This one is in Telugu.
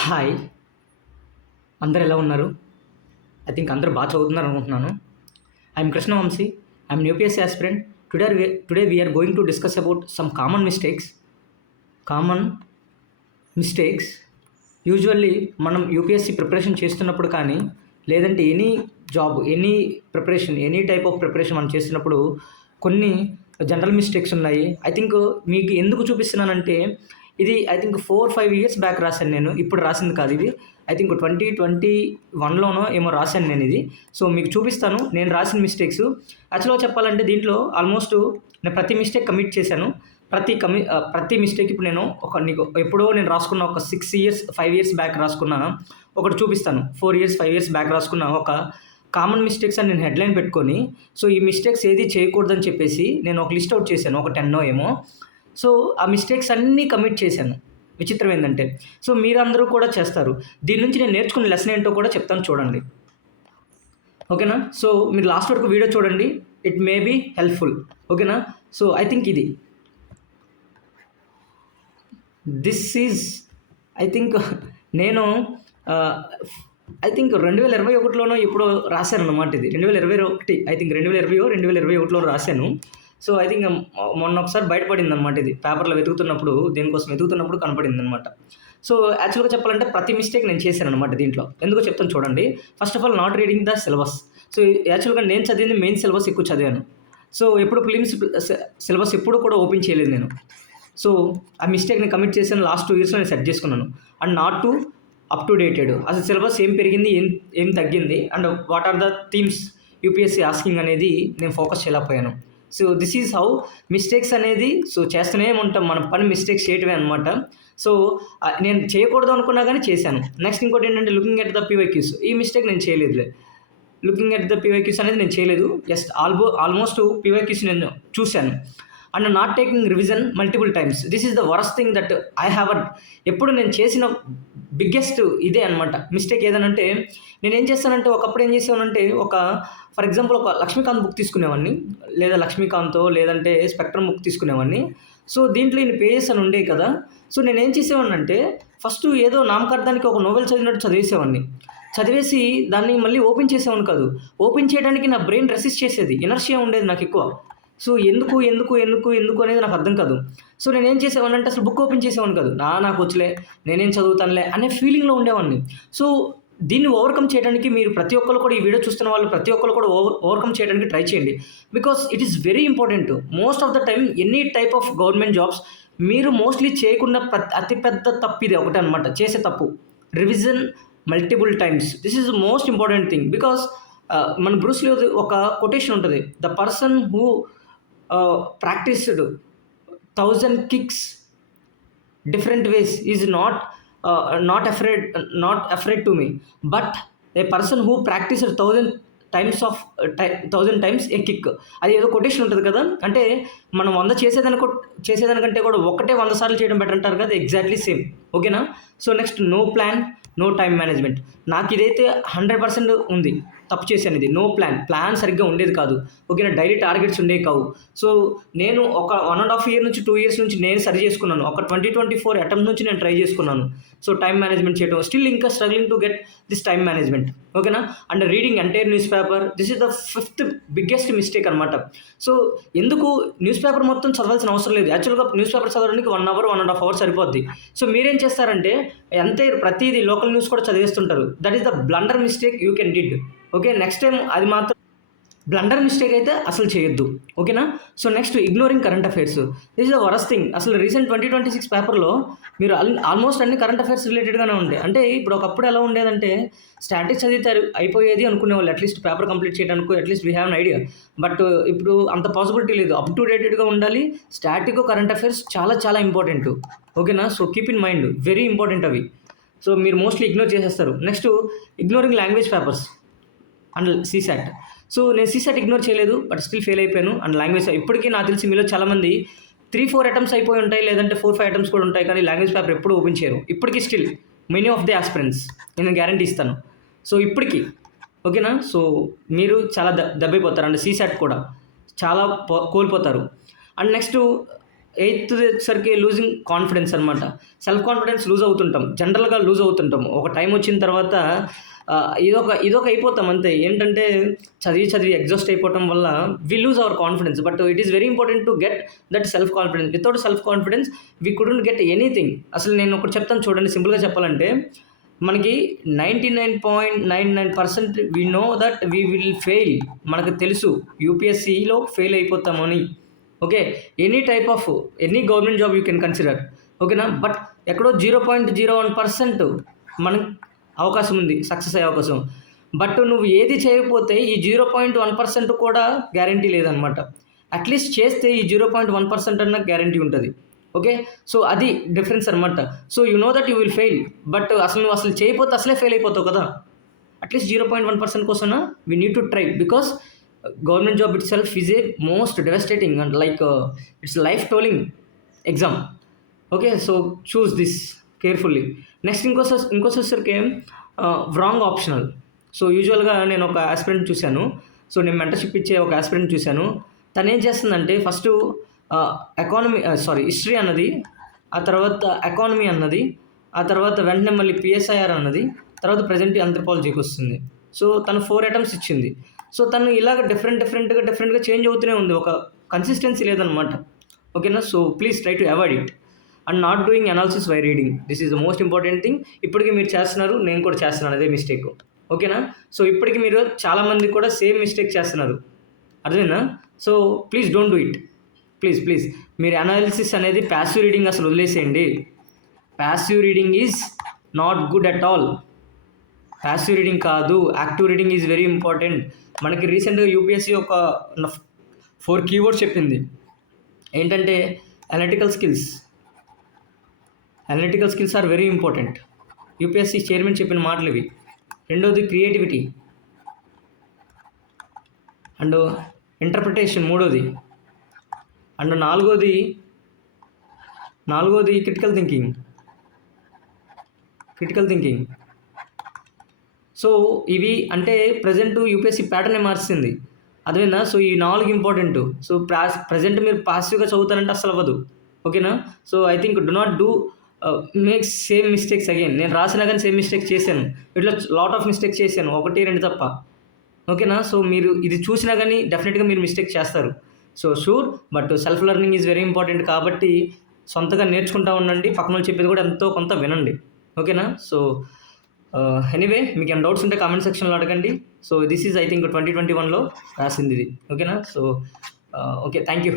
హాయ్! అందరూ ఎలా ఉన్నారు? ఐ థింక్ అందరూ చదువుతున్నారు అనుకుంటున్నాను. I'm Krishnavamshi. I'm UPSC aspirant. Today we are going to discuss about some common mistakes usually మనం యూపీఎస్సీ ప్రిపరేషన్ చేస్తున్నప్పుడు కానీ, లేదంటే ఎనీ టైప్ ఆఫ్ ప్రిపరేషన్ మనం చేస్తున్నప్పుడు కొన్ని జనరల్ మిస్టేక్స్ ఉన్నాయి. ఐ థింక్ మీకు ఎందుకు చూపిస్తున్నానంటే, ఇది ఐ థింక్ 4, 5 ఇయర్స్ బ్యాక్ రాశాను నేను. ఇప్పుడు రాసింది కాదు ఇది. ఐ థింక్ 2021లోనో ఏమో రాశాను నేను ఇది. సో మీకు చూపిస్తాను నేను రాసిన మిస్టేక్స్. యాక్చువల్‌గా చెప్పాలంటే దీంట్లో ఆల్మోస్ట్ నేను ప్రతి మిస్టేక్ కమిట్ చేశాను. ప్రతి మిస్టేక్ ఇప్పుడు నేను నీకు ఎప్పుడో నేను రాసుకున్న ఒక 6 ఇయర్స్, 5 ఇయర్స్ బ్యాక్ రాసుకున్న ఒకటి చూపిస్తాను. 4 ఇయర్స్, 5 ఇయర్స్ బ్యాక్ రాసుకున్న ఒక కామన్ మిస్టేక్స్ అని నేను హెడ్లైన్ పెట్టుకొని, సో ఈ మిస్టేక్స్ ఏది చేయకూడదని చెప్పేసి నేను ఒక లిస్ట్ అవుట్ చేశాను. ఒక 10 ఏమో. సో ఆ మిస్టేక్స్ అన్నీ కమిట్ చేశాను. విచిత్రం ఏంటంటే, సో మీరందరూ కూడా చేస్తారు. దీని నుంచి నేను నేర్చుకున్న లెసన్ ఏంటో కూడా చెప్తాను చూడండి. ఓకేనా? సో మీరు లాస్ట్ వరకు వీడియో చూడండి. It may be helpful. ఓకేనా? సో ఐ థింక్ ఇది దిస్ ఈజ్ ఐ థింక్ నేను ఐ థింక్ 2021లోనో ఎప్పుడో రాశానన్నమాట ఇది. 2021 ఐ థింక్ 2020 రాశాను. సో ఐ థింక్ మొన్న ఒకసారి బయటపడిందనమాట ఇది. పేపర్లో దేనికోసం వెతుకుతున్నప్పుడు కనపడిందనమాట. సో యాక్చువల్గా చెప్పాలంటే ప్రతి మిస్టేక్ నేను చేశాననమాట దీంట్లో. ఎందుకో చెప్తాను చూడండి. First of all not reading the syllabus. So యాక్చువల్గా నేను చదివింది మెయిన్ సిలబస్ ఎక్కువ చదివాను. సో ఎప్పుడు ప్రిలిమ్స్ సిలబస్ ఎప్పుడు కూడా ఓపెన్ చేయలేదు నేను. సో ఆ మిస్టేక్ని కమిట్ చేశాను. లాస్ట్ 2 ఇయర్స్లో నేను సెట్ చేసుకున్నాను. And not to up to dated. అసలు సిలబస్ ఏం పెరిగింది, ఏం తగ్గింది, and what are the themes UPSC asking అనేది నేను ఫోకస్ చేయలేకపోయాను. So this is how mistakes అనేది సో చేస్తూనే ఉంటాం. మన పని మిస్టేక్స్ చేయటమే అనమాట. సో నేను చేయకూడదు అనుకున్నా కానీ చేశాను. నెక్స్ట్ ఇంకోటి ఏంటంటే లుకింగ్ ఎట్ ద పీవైక్యూస్. ఈ మిస్టేక్ నేను చేయలేదులే. లుకింగ్ ఎట్ ద పీవైక్యూస్ అనేది నేను చేయలేదు. జస్ట్ ఆల్మోస్ట్ పీవైక్యూస్ నేను చూశాను. And not taking revision multiple times. This is the worst thing that I have ఎప్పుడు నేను చేసిన బిగ్గెస్ట్ ఇదే అనమాట మిస్టేక్. ఏదనంటే నేనేం చేస్తానంటే, ఒకప్పుడు ఏం చేసానంటే, ఫర్ ఎగ్జాంపుల్ ఒక లక్ష్మీకాంత్ బుక్ తీసుకునేవాడిని, లేదా లక్ష్మీకాంతో లేదంటే స్పెక్ట్రమ్ బుక్ తీసుకునేవాడిని. సో దీంట్లో ఇన్ని పేజెస్ అని ఉండేవి కదా. సో నేనేం చేసేవాడిని అంటే, ఫస్ట్ ఏదో నామకార్థానికి ఒక నోవెల్ చదివినట్టు చదివేసి దాన్ని మళ్ళీ ఓపెన్ చేసేవాడిని కాదు. ఓపెన్ చేయడానికి నా బ్రెయిన్ రెసిస్ట్ చేసేది, ఇనర్షియా ఉండేది నాకు ఎక్కువ. సో ఎందుకు అనేది నాకు అర్థం కాదు. సో నేనేం చేసేవాడిని అంటే, అసలు బుక్ ఓపెన్ చేసేవాడిని కాదు. నాకు వచ్చలే, నేనేం చదువుతానులే అనే ఫీలింగ్లో ఉండేవాడిని. సో దీన్ని ఓవర్కమ్ చేయడానికి మీరు ప్రతి ఒక్కరు కూడా, ఈ వీడియో చూస్తున్న వాళ్ళు ప్రతి ఒక్కరు కూడా ఓవర్కమ్ చేయడానికి ట్రై చేయండి. Because it is very important. Most of the time any type of government jobs మీరు మోస్ట్లీ చేయకుండా అతిపెద్ద తప్పు ఇది ఒకటే అనమాట, చేసే తప్పు. Revision multiple times. This is the most important thing. Because మన బ్రూస్లీ ఒక కొటేషన్ ఉంటుంది, the person who practised 1000 kicks different ways is not afraid to me, but a person who practiced 1000 times a kick. అది ఏదో కొటేషన్ ఉంటుంది కదా. అంటే మనం 100 చేసేదానికంటే కూడా ఒకటే 100 సార్లు చేయడం బెటర్ అంటారు కదా. Exactly same. ఓకేనా? So next no plan, no time management. నాకు ఇదైతే 100% ఉంది. తప్పు చేశాను ఇది. నో ప్లాన్ సరిగ్గా ఉండేది కాదు. ఓకేనా? డైలీ టార్గెట్స్ ఉండేవి కావు. సో నేను ఒక 1.5 ఇయర్ నుంచి 2 ఇయర్స్ నుంచి నేను సరి చేసుకున్నాను. ఒక 2024 అటెంప్ట్ నుంచి నేను ట్రై చేసుకున్నాను. సో టైం మేనేజ్మెంట్ చేయడం, స్టిల్ ఇంకా struggling to get this time management. ఓకేనా? And reading entire newspaper. This is the 5th biggest mistake అనమాట. సో ఎందుకు న్యూస్ పేపర్ మొత్తం చదవాల్సిన అవసరం లేదు. యాక్చువల్గా న్యూస్ పేపర్ చదవడానికి 1 అవర్, 1.5 అవర్స్ సరిపోద్ది. సో మీరేం చేస్తారంటే ప్రతిదీ లోకల్ న్యూస్ కూడా చదివేస్తుంటారు. That is the blunder mistake you can did. Okay, next time అది మాత్రం బ్లండర్ మిస్టేక్ అయితే అసలు చేయొద్దు. ఓకేనా? So next ignoring current affairs. This is the worst thing. అసలు రీసెంట్ 2026 పేపర్లో మీరు ఆల్మోస్ట్ అన్ని కరెంట్ అఫైర్స్ రిలేటెడ్గానే ఉంటాయి. అంటే ఇప్పుడు ఒకప్పుడు ఎలా ఉండేదంటే, స్టాటిక్స్ చదివితే అయిపోయేది అనుకునేవాళ్ళు, అట్లీస్ట్ పేపర్ కంప్లీట్ చేయడానికి at least we have an idea. But ఇప్పుడు అంత పాసిబిలిటీ లేదు. అప్ టు డేటెడ్గా ఉండాలి. స్టాటిక్, కరెంట్ అఫైర్స్ చాలా చాలా ఇంపార్టెంట్. ఓకేనా? So keep in mind, very important అవి. సో మీరు మోస్ట్లీ ఇగ్నోర్ చేసేస్తారు. Next ignoring language papers and CSAT. So నేను సీసాట్ ఇగ్నోర్ చేయలేదు, బట్ స్టిల్ ఫెయిల్ అయిపోయాను. అండ్ లాంగ్వేజ్ ఇప్పటికీ నాకు తెలిసి మీలో చాలామంది 3-4 అటెంప్ట్స్ అయిపోయి ఉంటాయి, లేదంటే 4-5 అటెంప్ట్స్ కూడా ఉంటాయి, కానీ లాంగ్వేజ్ పేపర్ ఎప్పుడు ఓపెన్ చేయరు. ఇప్పటికీ still many of the aspirants, నేను గ్యారంటీ ఇస్తాను. సో ఇప్పటికీ ఓకేనా? సో మీరు చాలా దెబ్బైపోతారు. అండ్ సీసాట్ కూడా చాలా కోల్పోతారు. అండ్ నెక్స్ట్ ఎయిత్ వచ్చేసరికి లూజింగ్ కాన్ఫిడెన్స్ అనమాట. సెల్ఫ్ కాన్ఫిడెన్స్ లూజ్ అవుతుంటాం. జనరల్‌గా లూజ్ అవుతుంటాం. ఒక టైం వచ్చిన తర్వాత ఇదొక అయిపోతాం అంతే. ఏంటంటే చదివి ఎగ్జాస్ట్ అయిపోవటం వల్ల we lose our confidence. But it is very important to get that self confidence. Without self confidence we couldn't get anything. అసలు నేను ఒకటి చెప్తాను చూడండి, సింపుల్‌గా చెప్పాలంటే మనకి 99.99% we know that we will fail. మనకు తెలుసు యూపీఎస్సీలో ఫెయిల్ అయిపోతామని. Okay. Any government job you can consider. ఓకేనా. బట్ ఎక్కడో 0.01% మనకు అవకాశం ఉంది, సక్సెస్ అయ్యే అవకాశం. బట్ నువ్వు ఏది చేయకపోతే ఈ 0.1% కూడా గ్యారంటీ లేదనమాట. అట్లీస్ట్ చేస్తే ఈ 0.1% అన్న గ్యారంటీ ఉంటుంది. ఓకే. సో అది డిఫరెన్స్ అనమాట. So you know that you will fail. But నువ్వు చేయకపోతే అసలే ఫెయిల్ అయిపోతావు కదా. అట్లీస్ట్ 0.1% కోసం we need to try. Because government job itself is a most devastating and it's life tolling exam. Okay. So choose this carefully. Next ఇంకోసరికి రాంగ్ ఆప్షనల్. సో యూజువల్గా నేను ఒక ఆస్పిరెంట్ చూశాను. సో నేను మెంటర్షిప్ ఇచ్చే ఒక ఆస్పిరెంట్ చూశాను. తను ఏం చేస్తుందంటే ఫస్ట్ హిస్టరీ అన్నది, ఆ తర్వాత ఎకానమీ అన్నది, ఆ తర్వాత వెంటనే మళ్ళీ పిఎస్ఐఆర్ అన్నది, తర్వాత ప్రజెంట్ ఆంథ్రోపాలజీకి వస్తుంది. సో తను 4 అటెంప్ట్స్ ఇచ్చింది. సో తను ఇలాగ డిఫరెంట్గా చేంజ్ అవుతూనే ఉంది. ఒక కన్సిస్టెన్సీ లేదనమాట. ఓకేనా. So please try to avoid it and not doing analysis by reading. This is the most important thing. ఇప్పటికీ మీరు చేస్తున్నారు, నేను కూడా చేస్తున్నాను అదే మిస్టేక్. ఓకేనా. సో ఇప్పటికీ మీరు చాలామంది కూడా సేమ్ మిస్టేక్ చేస్తున్నారు, అర్థమైందా. So please don't do it. Please మీరు అనాలిసిస్ అనేది ప్యాసివ్ రీడింగ్ అసలు వదిలేసేయండి. Passive reading is not good at all. Passive reading కాదు, active reading is very important. మనకి రీసెంట్గా యూపీఎస్సీ ఒక 4 కీవర్డ్స్ చెప్పింది. ఏంటంటే analytical skills are very important. UPSC chairman చెప్పిన మాటలు ఇవి. రెండోది క్రియేటివిటీ అండ్ ఇంటర్ప్రిటేషన్, మూడోది. అండ్ నాలుగోది క్రిటికల్ థింకింగ్. సో ఇవి అంటే ప్రజెంట్ యూపీఎస్సీ ప్యాటర్నే మార్చింది, అదేనా. సో ఈ 4 ఇంపార్టెంట్. సో ప్రజెంట్ మీరు పాసివ్గా చదువుతారంటే అసలు అవ్వదు. ఓకేనా. So I think do not do make same mistakes again. నేను రాసినా కానీ సేమ్ మిస్టేక్స్ చేశాను, ఇట్లా లాట్ ఆఫ్ మిస్టేక్స్ చేశాను, 1-2 తప్ప. ఓకేనా. సో మీరు ఇది చూసినా కానీ డెఫినెట్గా మీరు మిస్టేక్ చేస్తారు. So sure. But self learning is very important కాబట్టి సొంతగా నేర్చుకుంటూ ఉండండి. పక్కన వాళ్ళు చెప్పేది కూడా ఎంతో కొంత వినండి. ఓకేనా. సో ఎనీవే మీకు ఏమైనా డౌట్స్ ఉంటే కామెంట్ సెక్షన్లో అడగండి. So this is I think 2021లో రాసింది ఇది. ఓకేనా. So okay, thank you.